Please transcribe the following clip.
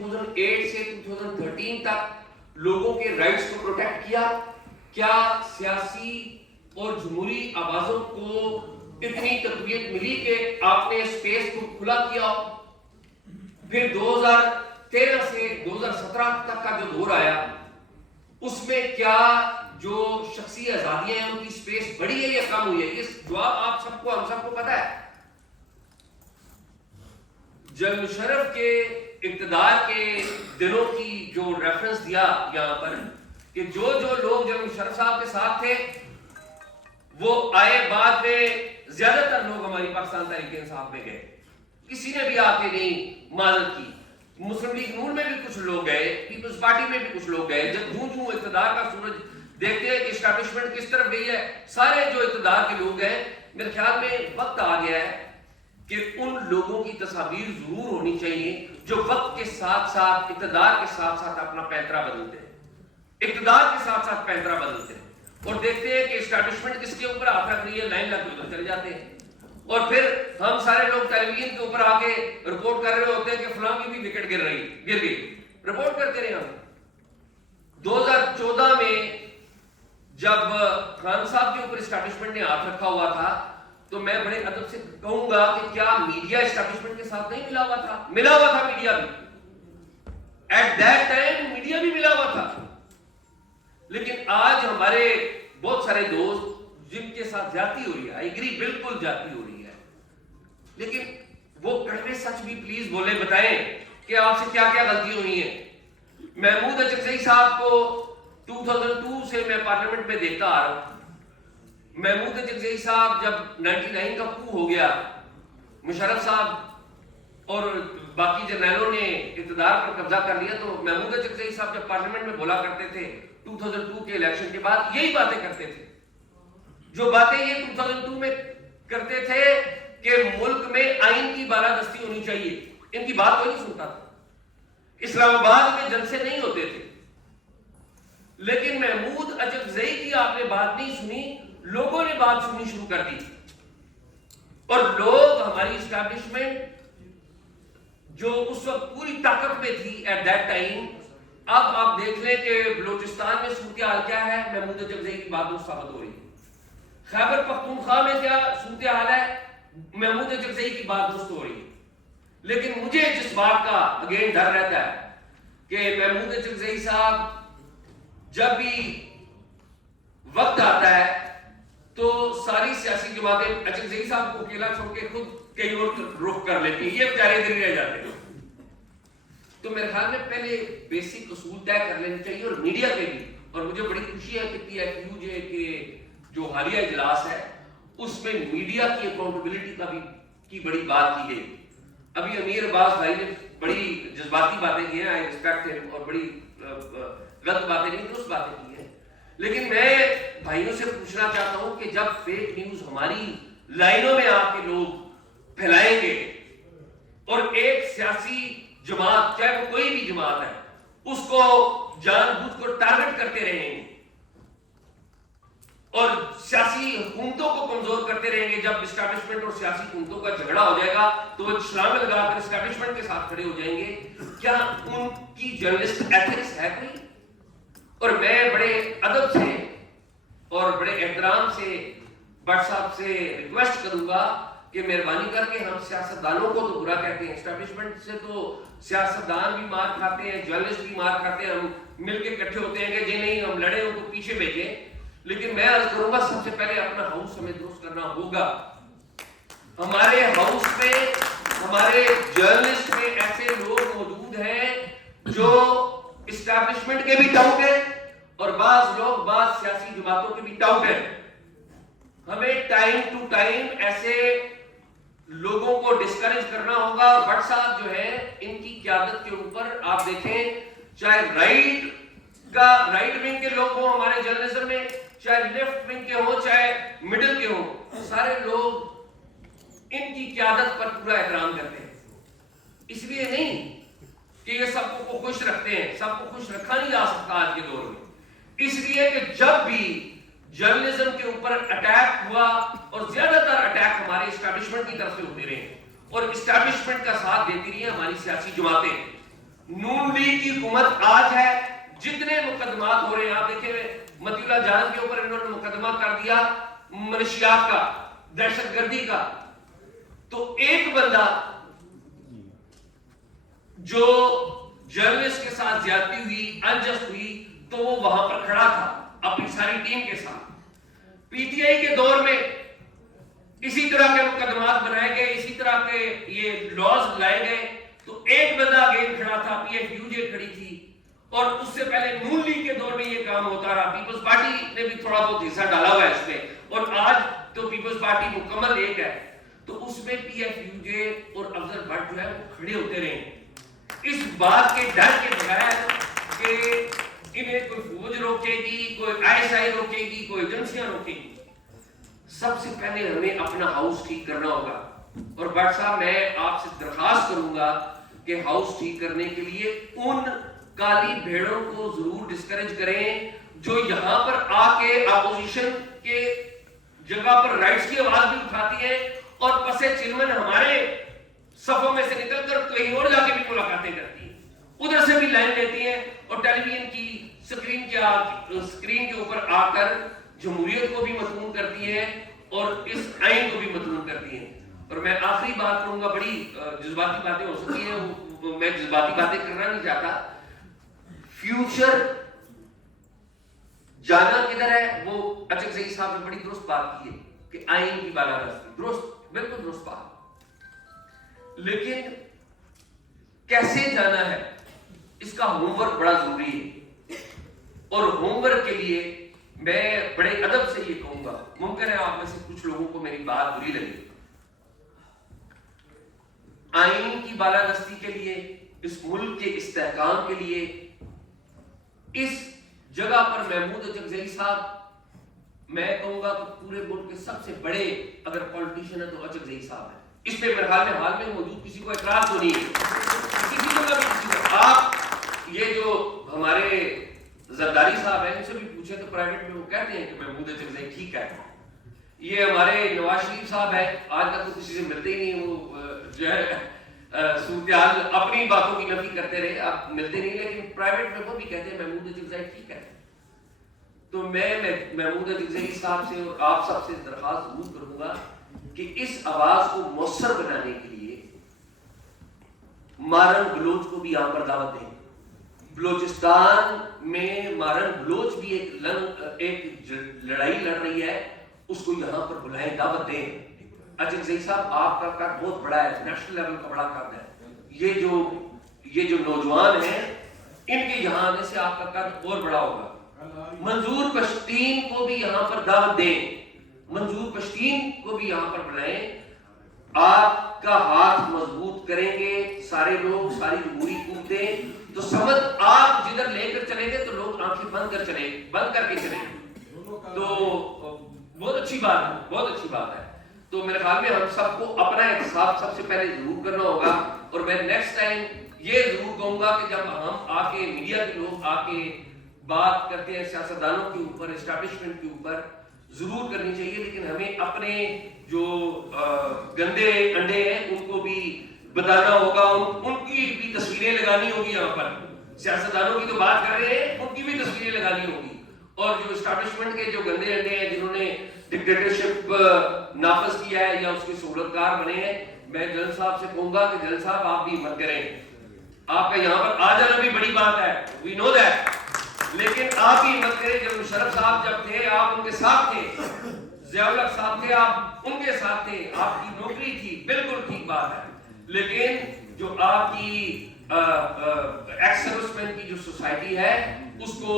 2008 سے 2013 تک لوگوں کے رائٹس کو پروٹیکٹ کیا؟ کیا سیاسی اور جمہوری آوازوں کو اتنی تقویت ملی کہ آپ نے اسپیس کو کھلا کیا ہو؟ پھر 2013 سے 2017 تک کا جو دور آیا اس میں کیا جو شخصی آزادیاں ہیں ان کی اسپیس بڑھی ہے یا کم ہوئی ہے؟ اس جواب آپ سب کو ہم سب کو پتا ہے. جنرل مشرف کے اقتدار کے دنوں کی جو ریفرنس دیا یہاں پر کہ جو لوگ جنرل مشرف صاحب کے ساتھ تھے وہ آئے بعد میں زیادہ تر لوگ ہماری پاکستان تحریک انصاف میں گئے, کسی نے بھی آ کے نہیں معذرت کی. مسلم لیگ نون میں بھی کچھ لوگ گئے, پیپلز پارٹی میں بھی کچھ لوگ گئے. جب جوں اقتدار کا سورج دیکھتے ہیں کہ اسٹیبلشمنٹ کس طرف گئی ہے, سارے جو اقتدار کے لوگ ہیں میرے خیال میں وقت آ گیا ہے کہ ان لوگوں کی تصاویر ضرور ہونی چاہیے جو وقت کے ساتھ ساتھ اقتدار کے ساتھ ساتھ اپنا پینترا بدلتے ہیں, اقتدار کے ساتھ ساتھ پینترا بدلتے ہیں اور دیکھتے ہیں کہ اسٹیبلشمنٹ کس کے اوپر ہاتھ رکھ رہی ہے, لائن لگ کے ادھر چلے جاتے ہیں. اور پھر ہم سارے لوگ ٹیلی ویژن کے اوپر آ کے رپورٹ کر رہے ہوتے ہیں کہ فلاں کی بھی وکٹ گر گئی, رپورٹ کرتے رہے. ہم 2014 میں جب خان صاحب کے اوپر اسٹیبلشمنٹ نے ہاتھ رکھا ہوا تھا تو میں بڑے ادب سے کہوں گا کہ کیا میڈیا اسٹیبلشمنٹ کے ساتھ نہیں ملا ہوا تھا؟ ملا ہوا تھا میڈیا بھی, ایٹ دیٹ ٹائم میڈیا بھی ملا ہوا تھا. لیکن آج ہمارے بہت سارے دوست جن کے ساتھ زیادتی ہو رہی ہے, آئی اگری, بالکل زیادتی ہو رہی ہے, لیکن وہ کڑوے سچ بھی پلیز بولیں, بتائیں کہ آپ سے کیا کیا غلطی ہوئی ہیں. محمود اچکزئی صاحب کو 2002 سے میں پارلیمنٹ میں دیکھتا آ رہا ہوں. محمود اچکزئی صاحب جب 99 کا کو ہو گیا, مشرف صاحب اور باقی جرنیلوں نے اقتدار پر قبضہ کر لیا, تو محمود اچکزئی صاحب جب پارلیمنٹ میں بولا کرتے تھے 2002 کے الیکشن کے بعد یہی باتیں کرتے تھے, جو باتیں یہ 2002 میں کرتے تھے کہ ملک میں آئین کی بالادستی ہونی چاہیے. ان کی بات کوئی نہیں سنتا تھا, اسلام آباد میں جلسے نہیں ہوتے تھے. لیکن محمود اچکزئی کی آپ نے بات نہیں سنی, لوگوں نے بات سننی شروع کر دی اور لوگ, ہماری اسٹیبلشمنٹ جو اس وقت پوری طاقت میں تھی ایٹ دیٹ ٹائم, اب آپ دیکھ لیں کہ بلوچستان میں صورتحال کیا ہے, محمود اچکزئی کی بات درست ثابت ہو رہی ہے. خیبر پختونخوا میں کیا صورتحال ہے, محمود اچکزئی کی بات درست ہو رہی ہے. لیکن مجھے جس بات کا اگین ڈر رہتا ہے کہ محمود اچکزئی صاحب جب بھی وقت آتا ہے تو ساری سیاسی جماعتیں اچکزئی صاحب کو اکیلا چھوڑ کے خود کئی اور رخ کر لیتی ہیں, یہ بیچارے ادھر ہی رہ جاتے ہیں. تو میرے خیال میں پہلے بیسک اصول طے کر لینے چاہیے, اور میڈیا کے بھی. اور مجھے بڑی خوشی ہے کہ پی ایف یو جے کے جو حالیہ اجلاس ہے اس میں میڈیا کی اکاؤنٹیبلٹی کا بھی کی بڑی بات کی گئی. ابھی امیر عباس بھائی نے بڑی جذباتی باتیں کی ہیں, آئی ریسپیکٹ ہم, اور بڑی غلط باتیں نہیں, درست باتیں کی ہیں. لیکن میں بھائیوں سے پوچھنا چاہتا ہوں کہ جب فیک نیوز ہماری لائنوں میں آ کے لوگ پھیلائیں گے اور ایک سیاسی جماعت, چاہے وہ کوئی بھی جماعت ہے, اس کو جان بوجھ کو ٹارگٹ کرتے رہیں گے اور سیاسی حکومتوں کو کمزور کرتے رہیں گے, جب اسٹیبلشمنٹ اور سیاسی حکومتوں کا جھگڑا ہو جائے گا تو وہ چھلانگ لگا کر اسٹیبلشمنٹ کے ساتھ کھڑے ہو جائیں گے. کیا ان کی جرنلسٹ ایتھکس ہے کوئی؟ اور میں بڑے ادب سے اور بڑے احترام سے بٹ صاحب سے ریکویسٹ کروں گا کہ مہربانی کر کے, ہم سیاستدانوں کو تو برا کہتے ہیں, اسٹیبلشمنٹ سے تو سیاستدان بھی مار کھاتے ہیں, جرنلسٹ بھی مار کھاتے ہیں, ہم مل کے اکٹھے ہوتے ہیں کہ جی نہیں ہم لڑے, ان کو پیچھے بھیجیں. لیکن میں عرض کروں گا سب سے پہلے اپنا ہاؤس ہمیں درست کرنا ہوگا. ہمارے ہاؤس میں, ہمارے جرنلسٹ میں ایسے لوگ موجود ہیں جو اسٹیبلشمنٹ کے بھی ٹاؤٹ ہیں اور بعض لوگ بعض سیاسی جماعتوں کے بھی ٹاؤٹ ہیں. ہمیں ٹائم ٹو ٹائم ایسے لوگوں کو ڈسکریج کرنا ہوگا. اور بٹ صاحب جو ہے ان کی قیادت کے اوپر آپ دیکھیں, چاہے رائٹ ونگ کے لوگ ہوں ہمارے جرنلزم میں, چاہے لیفٹ ونگ کے ہوں, چاہے مڈل کے ہوں, سارے لوگ ان کی قیادت پر پورا احترام کرتے ہیں. اس لیے نہیں کہ یہ سب کو خوش رکھتے ہیں, سب کو خوش رکھا نہیں جا سکتا آج کے دور میں. اس لیے کہ جب بھی جرنلزم کے اوپر اٹیک ہوا, اور زیادہ تر اٹیک ہمارے اسٹیبلشمنٹ کی طرف سے ہوتے رہے, اور اسٹیبلشمنٹ کا ساتھ دیتی رہی ہیں ہماری سیاسی جماعتیں. نون کی حکومت آج ہے. جتنے مقدمات ہو رہے ہیں آپ دیکھیں متی اللہ جان کے اوپر انہوں نے مقدمہ کر دیا منشیات کا, دہشت گردی کا. تو ایک بندہ جو جرنلسٹ کے ساتھ زیادتی ہوئی, انجسٹ ہوئی, تو وہ وہاں پر کھڑا تھا اپنی ساری ٹیم کے ساتھ. پی ٹی آئی کے دور میں اسی طرح کے مقدمات بنائے گئے, اسی طرح کے یہ لاز لائے گئے. تو ایک بندہ اگین کھڑا تھا, پی ایف یو جے کھڑی تھی, اور اس سے پہلے نون لیگ کے دور میں یہ کام ہوتا رہا. پیپلز پارٹی نے بھی تھوڑا بہت حصہ ڈالا ہوا ہے اس میں, اور آج تو پیپلز پارٹی مکمل ایک ہے. تو اس میں پی ایف یو جے اور افضل بٹ جو ہے وہ کھڑے ہوتے رہے اس بات کے ڈر کے بغیر کہ انہیں کوئی فوج روکے گی, کوئی آئی ایس آئی روکے گی, کوئی ایجنسیاں روکے گی. سب سے پہلے ہمیں اپنا ہاؤس ٹھیک کرنا ہوگا. اور بٹ صاحب میں آپ سے درخواست کروں گا کہ ہاؤس ٹھیک کرنے کے لیے ان کالی بھیڑوں کو ضرور ڈسکریج کریں جو یہاں پر آ کے اپوزیشن کے جگہ پر رائٹس کی آواز بھی اٹھاتی ہیں اور پسے چلمن ہمارے صفوں میں سے نکل کر کہیں اور جا کے بھی ملاقاتیں کرتی ہیں, ادھر سے بھی لائن لیتی ہیں اور ٹیلی ویژن کی اسکرین کے اوپر آ کر جمہوریت کو بھی مطموع کرتی ہیں اور اس آئین کو بھی مطموع کرتی ہیں. اور میں آخری بات کروں گا, بڑی جذباتی باتیں ہو سکتی ہیں, میں جذباتی باتیں کرنا نہیں چاہتا. فیوچر جانا کدھر ہے, وہ اچک زئی صاحب نے بڑی درست بات کی ہے کہ آئین کی بالادستی, درست, بالکل درست بات. لیکن کیسے جانا ہے اس کا ہوم ورک بڑا ضروری ہے. اور ہوم ورک کے لیے میں بڑے ادب سے یہ کہوں گا, ممکن ہے آپ میں سے کچھ لوگوں کو میری بات بری لگے, آئین کی بالادستی کے لیے, اس ملک کے استحکام کے لیے, اس جگہ پر محمود اچک زئی صاحب, میں کہوں گا کہ پورے ملک کے سب سے بڑے اگر پولیٹیشین ہے تو اچک زئی صاحب ہیں. اس پہ میرے خیال میں حال میں موجود کسی کو اعتراض تو نہیں ہے, کسی جگہ بھی کسی کو. آپ یہ جو ہمارے زرداری صاحب ہیں ان سے بھی پوچھیں تو پرائیویٹ میں وہ کہتے ہیں کہ محمود اچک زئی ٹھیک ہے. یہ ہمارے نواز شریف صاحب ہیں, آج تک تو کسی سے ملتے ہی نہیں, وہ جو ہے صورتحال اپنی باتوں کی نفی کرتے رہے, آپ ملتے نہیں, لیکن پرائیویٹ میں وہ بھی کہتے ہیں محمود اچک زئی ٹھیک ہے. تو میں محمود اچک زئی صاحب سے اور آپ سب سے درخواست ضرور کروں گا کہ اس آواز کو مؤثر بنانے کے لیے مارن بلوچ کو بھی یہاں پر دعوت دیں. بلوچستان میں مارن بلوچ بھی ایک لڑائی لڑ رہی ہے, اس کو یہاں پر بلائیں, دعوت دیں. اچک زئی صاحب آپ کا قد بہت بڑا ہے, نیشنل لیول کا بڑا قد ہے. یہ جو نوجوان ہیں ان کے یہاں آنے سے آپ کا قد اور بڑا ہوگا. منظور پشتین کو بھی یہاں پر دعوت دیں, منظور پشتین کو بھی یہاں پر بلائیں. آپ کا ہاتھ مضبوط کریں گے سارے لوگ, ساری جمہوری قوتیں, تو سمجھ آپ جدھر لے کر چلیں گے تو لوگ آنکھیں بند کر کے چلیں. تو بہت اچھی بات ہے, بہت اچھی بات ہے. تو میرے خیال میں ہم سب کو اپنا احتساب سب سے پہلے ضرور کرنا ہوگا. اور میں نیکسٹ ٹائم یہ ضرور کہوں گا کہ جب ہم آ کے میڈیا کے لوگ آ کے بات کرتے ہیں سیاستدانوں کے اوپر, اسٹیبلشمنٹ کے اوپر, ضرور کرنی چاہیے, لیکن ہمیں اپنے جو گندے انڈے ہیں ان کو بھی بتانا ہوگا, ان کی بھی تصویریں لگانی ہوگی. یہاں پر سیاستدانوں کی تو بات کر رہے ہیں, ان کی بھی تصویریں لگانی ہوگی. اور جو اسٹیبلشمنٹ کے جو گندے انڈے ہیں جنہوں نے ڈکٹیٹرشپ نافذ کیا ہے یا اس کے سہولتکار بنے ہیں, میں جلال صاحب سے کہوں گا کہ جلال صاحب آپ بھی ہمت کریں. آپ کا یہاں پر آ جانا بھی بڑی بات ہے, وی نو دیٹ, لیکن آپ ہی ہمت کریں. جب مشرف صاحب جب تھے آپ ان کے ساتھ تھے, ضیاء الحق صاحب تھے آپ ان کے ساتھ تھے, آپ کی نوکری تھی, بالکل ٹھیک بات ہے. لیکن جو آپ کی ایکس سروس مین کی جو سوسائٹی ہے اس کو